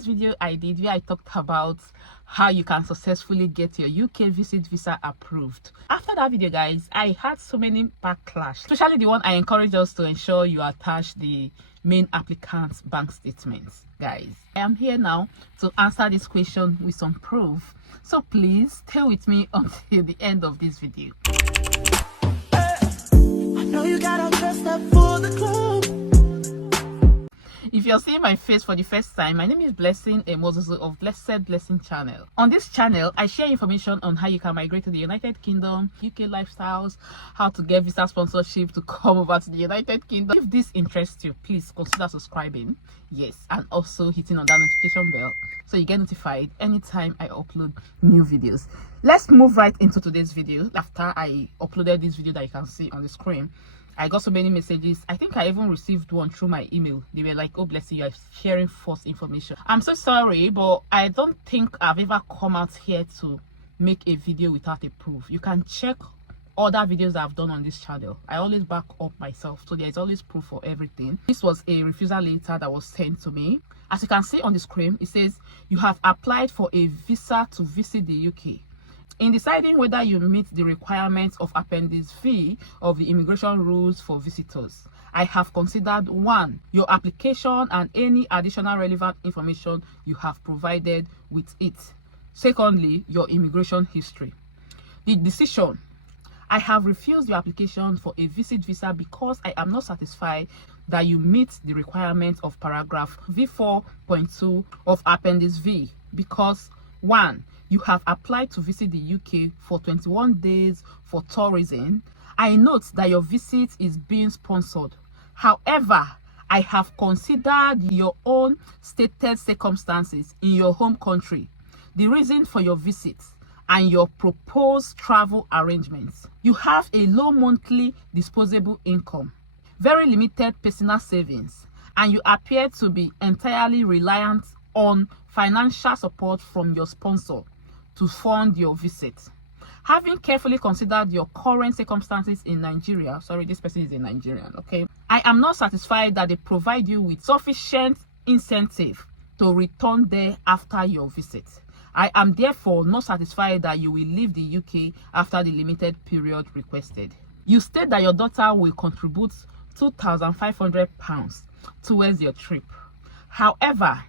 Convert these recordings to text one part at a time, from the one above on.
This video I did where I talked about how you can successfully get your UK visit visa approved. After that video, guys, I had so many backlash, especially the one I encourage us to ensure you attach the main applicant's bank statements. Guys, I am here now to answer this question with some proof, so please stay with me until the end of this video. I know you got dressed up for the club. If you're seeing my face for the first time, my name is Blessing Emozuzu of Blessed Blessing channel. On this channel, I share information on how you can migrate to the United Kingdom, UK lifestyles, how to get visa sponsorship to come over to the United Kingdom. If this interests you, please consider subscribing, yes, and also hitting on that notification bell so you get notified anytime I upload new videos. Let's move right into today's video. After I uploaded this video that you can see on the screen, I got so many messages. I think I even received one through my email. They were like, oh, bless you, you're sharing false information. I'm so sorry, but I don't think I've ever come out here to make a video without a proof. You can check other videos I've done on this channel. I always back up myself, so there's always proof for everything. This was a refusal letter that was sent to me. As you can see on the screen, it says you have applied for a visa to visit the UK. In deciding whether you meet the requirements of Appendix V of the immigration rules for visitors, I have considered 1. Your application and any additional relevant information you have provided with it. Secondly, your immigration history. The decision: I have refused your application for a visit visa because I am not satisfied that you meet the requirements of paragraph V4.2 of Appendix V because 1. You have applied to visit the UK for 21 days for tourism. I note that your visit is being sponsored. However, I have considered your own stated circumstances in your home country, the reason for your visit, and your proposed travel arrangements. You have a low monthly disposable income, very limited personal savings, and you appear to be entirely reliant on financial support from your sponsor to fund your visit. Having carefully considered your current circumstances in Nigeria, sorry, this person is a Nigerian, okay, I am not satisfied that they provide you with sufficient incentive to return there after your visit. I am therefore not satisfied that you will leave the UK after the limited period requested. You state that your daughter will contribute £2,500 towards your trip. However,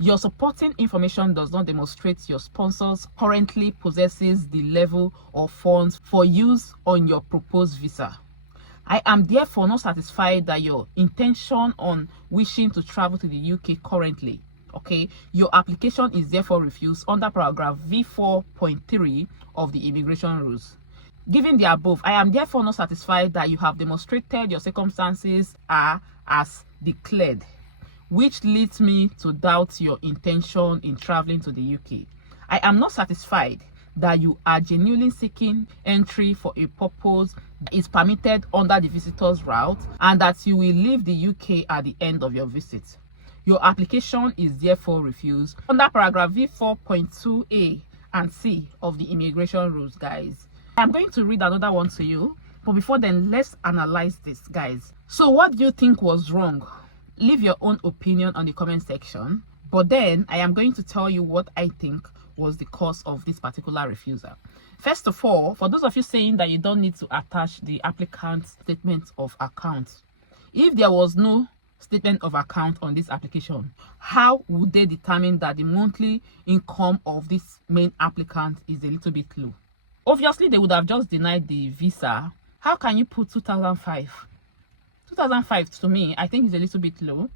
your supporting information does not demonstrate your sponsors currently possesses the level of funds for use on your proposed visa. I am therefore not satisfied that your intention on wishing to travel to the UK currently, okay, your application is therefore refused under paragraph V4.3 of the immigration rules. Given the above, I am therefore not satisfied that you have demonstrated your circumstances are as declared, which leads me to doubt your intention in traveling to the UK. I am not satisfied that you are genuinely seeking entry for a purpose that is permitted under the visitor's route and that you will leave the UK at the end of your visit. Your application is therefore refused under paragraph V4.2a and c of the immigration rules, guys. I'm going to read another one to you, but before then, let's analyze this, guys. So what do you think was wrong? Leave your own opinion on the comment section, but then I am going to tell you what I think was the cause of this particular refusal. First of all, for those of you saying that you don't need to attach the applicant's statement of account, if there was no statement of account on this application, how would they determine that the monthly income of this main applicant is a little bit low? Obviously, they would have just denied the visa. How can you put 2005? 2005 to me, I think, is a little bit low.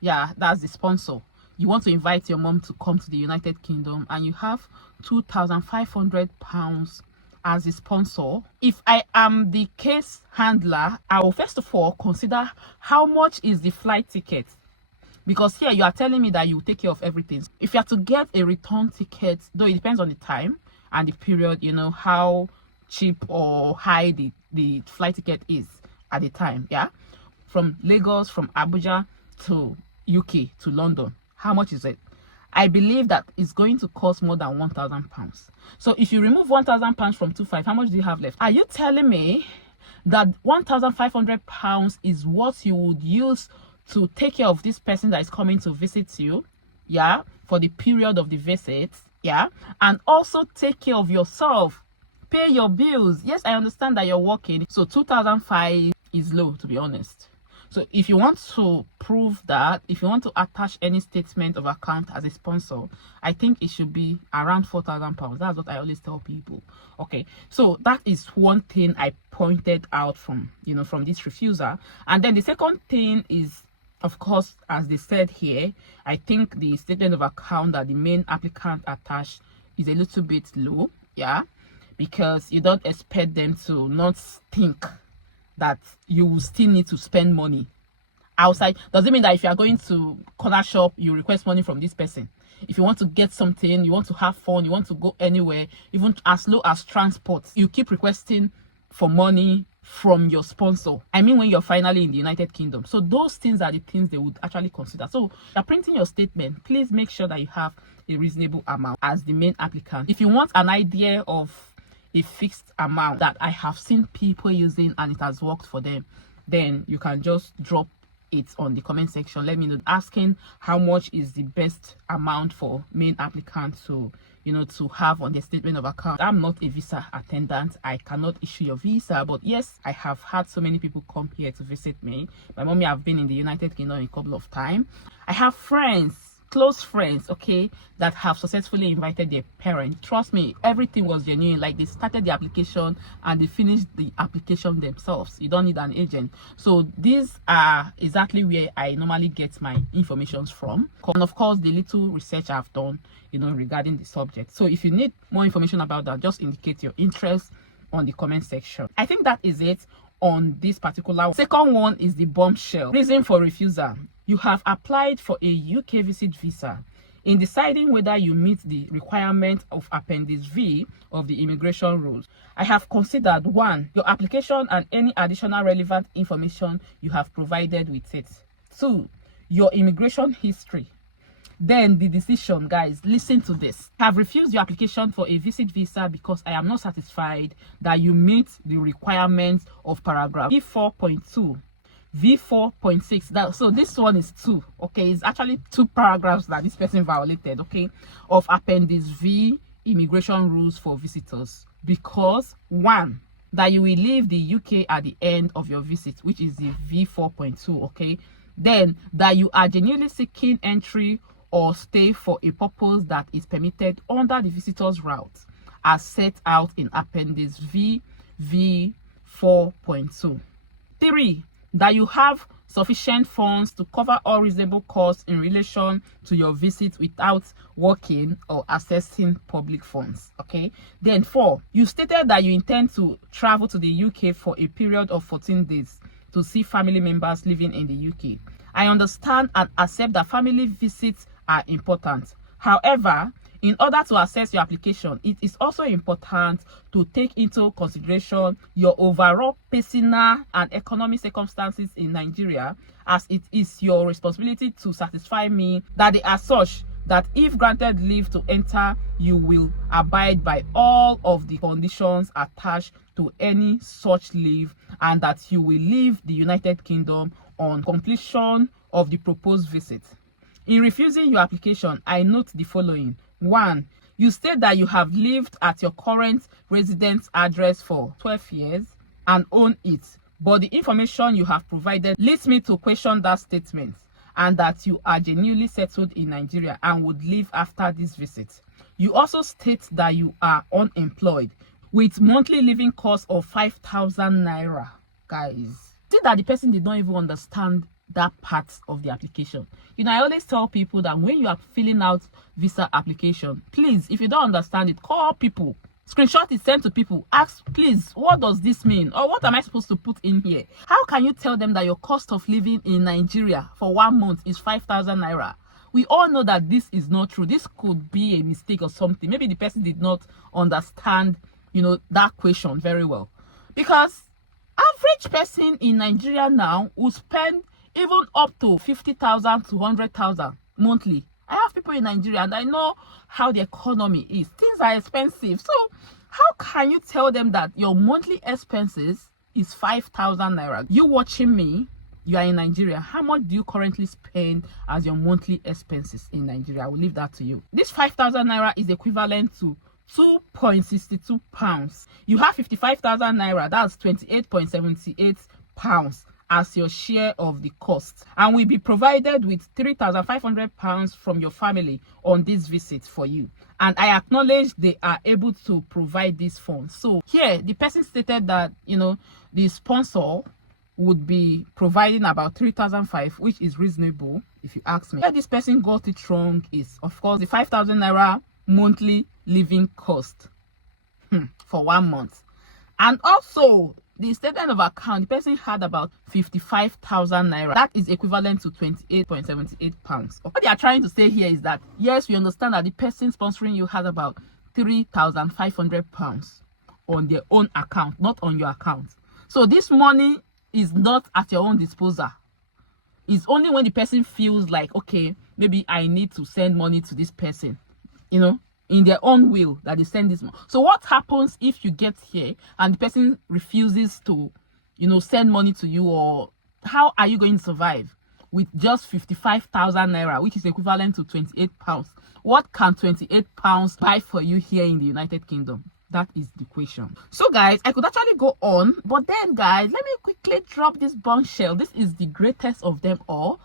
Yeah, that's the sponsor. You want to invite your mom to come to the United Kingdom and you have £2,500 as a sponsor. If I am the case handler, I will first of all consider how much is the flight ticket, because here you are telling me that you take care of everything. If you have to get a return ticket, though it depends on the time and the period, you know, how cheap or high the flight ticket is at the time, yeah, from Lagos, from Abuja to UK to London, how much is it? I believe that it's going to cost more than £1,000. So if you remove £1,000 from 25, how much do you have left? Are you telling me that £1,500 is what you would use to take care of this person that is coming to visit you? Yeah, for the period of the visit, yeah, and also take care of yourself, pay your bills. Yes, I understand that you're working, so 2005 is low, to be honest. So if you want to prove that, if you want to attach any statement of account as a sponsor, I think it should be around £4,000. That's what I always tell people. Okay, so that is one thing I pointed out from, from this refusal. And then the second thing is, of course, as they said here, I think the statement of account that the main applicant attached is a little bit low, yeah, because you don't expect them to not think that you will still need to spend money outside. Doesn't mean that if you are going to corner shop, you request money from this person. If you want to get something, you want to have fun, you want to go anywhere, even as low as transport, you keep requesting for money from your sponsor. I mean, when you're finally in the United Kingdom. So those things are the things they would actually consider. So you're printing your statement, please make sure that you have a reasonable amount as the main applicant. If you want an idea of a fixed amount that I have seen people using and it has worked for them, then you can just drop it on the comment section. Let me know, asking how much is the best amount for main applicant to to have on the statement of account. I'm not a visa attendant, I cannot issue your visa, but yes, I have had so many people come here to visit me. My mommy have been in the United Kingdom a couple of times. I have friends, close friends, okay, that have successfully invited their parents. Trust me, everything was genuine. Like, they started the application and they finished the application themselves. You don't need an agent. So these are exactly where I normally get my information from, and of course the little research I've done regarding the subject. So if you need more information about that, just indicate your interest on the comment section. I think that is it on this particular one. Second one is the bombshell reason for refusal. You have applied for a UK visit visa. In deciding whether you meet the requirement of Appendix V of the immigration rules, I have considered 1, your application and any additional relevant information you have provided with it. 2, your immigration history. Then the decision. Guys, listen to this. I have refused your application for a visit visa because I am not satisfied that you meet the requirements of paragraph V4.2, V4.6. So this one is 2. Okay, it's actually 2 paragraphs that this person violated, okay, of Appendix V immigration rules for visitors. Because 1, that you will leave the UK at the end of your visit, which is the V4.2, okay. Then that you are genuinely seeking entry or stay for a purpose that is permitted under the visitor's route as set out in Appendix V, V4.2. 3, that you have sufficient funds to cover all reasonable costs in relation to your visit without working or accessing public funds, okay. Then 4, you stated that you intend to travel to the UK for a period of 14 days to see family members living in the UK. I understand and accept that family visits are important. However, in order to assess your application, it is also important to take into consideration your overall personal and economic circumstances in Nigeria, as it is your responsibility to satisfy me that they are such that if granted leave to enter, you will abide by all of the conditions attached to any such leave, and that you will leave the United Kingdom on completion of the proposed visit. In refusing your application, I note the following. 1, you state that you have lived at your current residence address for 12 years and own it, but the information you have provided leads me to question that statement, and that you are genuinely settled in Nigeria and would leave after this visit. You also state that you are unemployed with monthly living cost of 5,000 naira. Guys, see that the person did not even understand that part of the application. I always tell people that when you are filling out visa application, please, if you don't understand it, call people, screenshot it, send to people, ask, please, what does this mean, or what am I supposed to put in here? How can you tell them that your cost of living in Nigeria for 1 month is 5,000 naira? We all know that this is not true. This could be a mistake or something. Maybe the person did not understand that question very well, because average person in Nigeria now will spend even up to 50,000 to 100,000 monthly. I have people in Nigeria and I know how the economy is. Things are expensive. So how can you tell them that your monthly expenses is 5,000 naira? You watching me, you are in Nigeria, how much do you currently spend as your monthly expenses in Nigeria? I will leave that to you. This 5,000 naira is equivalent to 2.62 pounds. You have 55,000 naira, that's 28.78 pounds as your share of the cost, and will be provided with 3,500 pounds from your family on this visit for you. And I acknowledge they are able to provide these funds. So here the person stated that, you know, the sponsor would be providing about 3,500, which is reasonable if you ask me. Where this person got it wrong is, of course, the 5,000 naira monthly living cost for 1 month. And also the statement of account, the person had about 55,000 naira. That is equivalent to 28.78 pounds. What they are trying to say here is that, yes, we understand that the person sponsoring you has about 3,500 pounds on their own account, not on your account. So this money is not at your own disposal. It's only when the person feels like, okay, maybe I need to send money to this person, you know, in their own will, that they send this money. So what happens if you get here and the person refuses to, you know, send money to you? Or how are you going to survive with just 55,000 naira, which is equivalent to 28 pounds? What can 28 pounds buy for you here in the United Kingdom? That is the question. So guys, I could actually go on, but then guys, let me quickly drop this bombshell. This is the greatest of them all,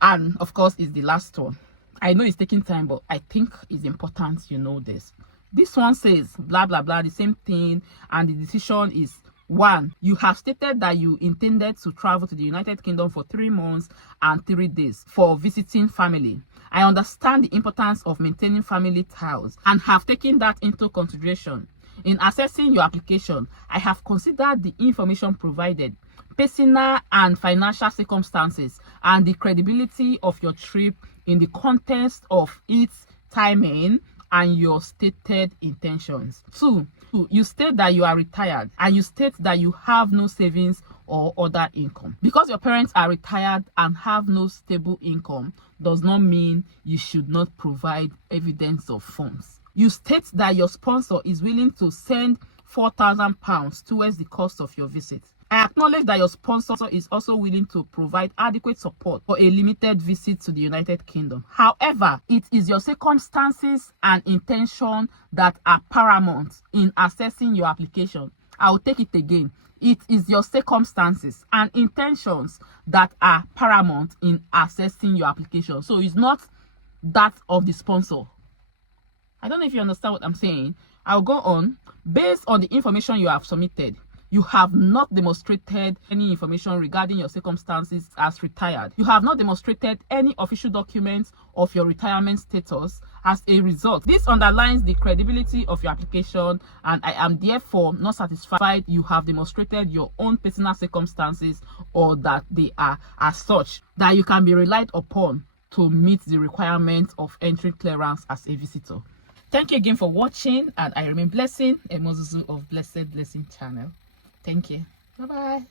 and of course it's the last one. I know it's taking time, but I think it's important you know this. This one says blah blah blah, the same thing, and the decision is: 1, you have stated that you intended to travel to the United Kingdom for 3 months and 3 days for visiting family. I understand the importance of maintaining family ties and have taken that into consideration. In assessing your application, I have considered the information provided, personal and financial circumstances, and the credibility of your trip in the context of its timing and your stated intentions. 2, you state that you are retired, and you state that you have no savings or other income. Because your parents are retired and have no stable income does not mean you should not provide evidence of funds. You state that your sponsor is willing to send 4,000 pounds towards the cost of your visit. I acknowledge that your sponsor is also willing to provide adequate support for a limited visit to the United Kingdom. However, it is your circumstances and intention that are paramount in assessing your application. I will take it again. It is your circumstances and intentions that are paramount in assessing your application. So it's not that of the sponsor. I don't know if you understand what I'm saying. I'll go on. Based on the information you have submitted, you have not demonstrated any information regarding your circumstances as retired. You have not demonstrated any official documents of your retirement status. As a result, this underlines the credibility of your application, and I am therefore not satisfied you have demonstrated your own personal circumstances, or that they are as such that you can be relied upon to meet the requirements of entry clearance as a visitor. Thank you again for watching, and I remain Blessing, a Mozuzu of Blessed Blessing channel. Thank you. Bye-bye.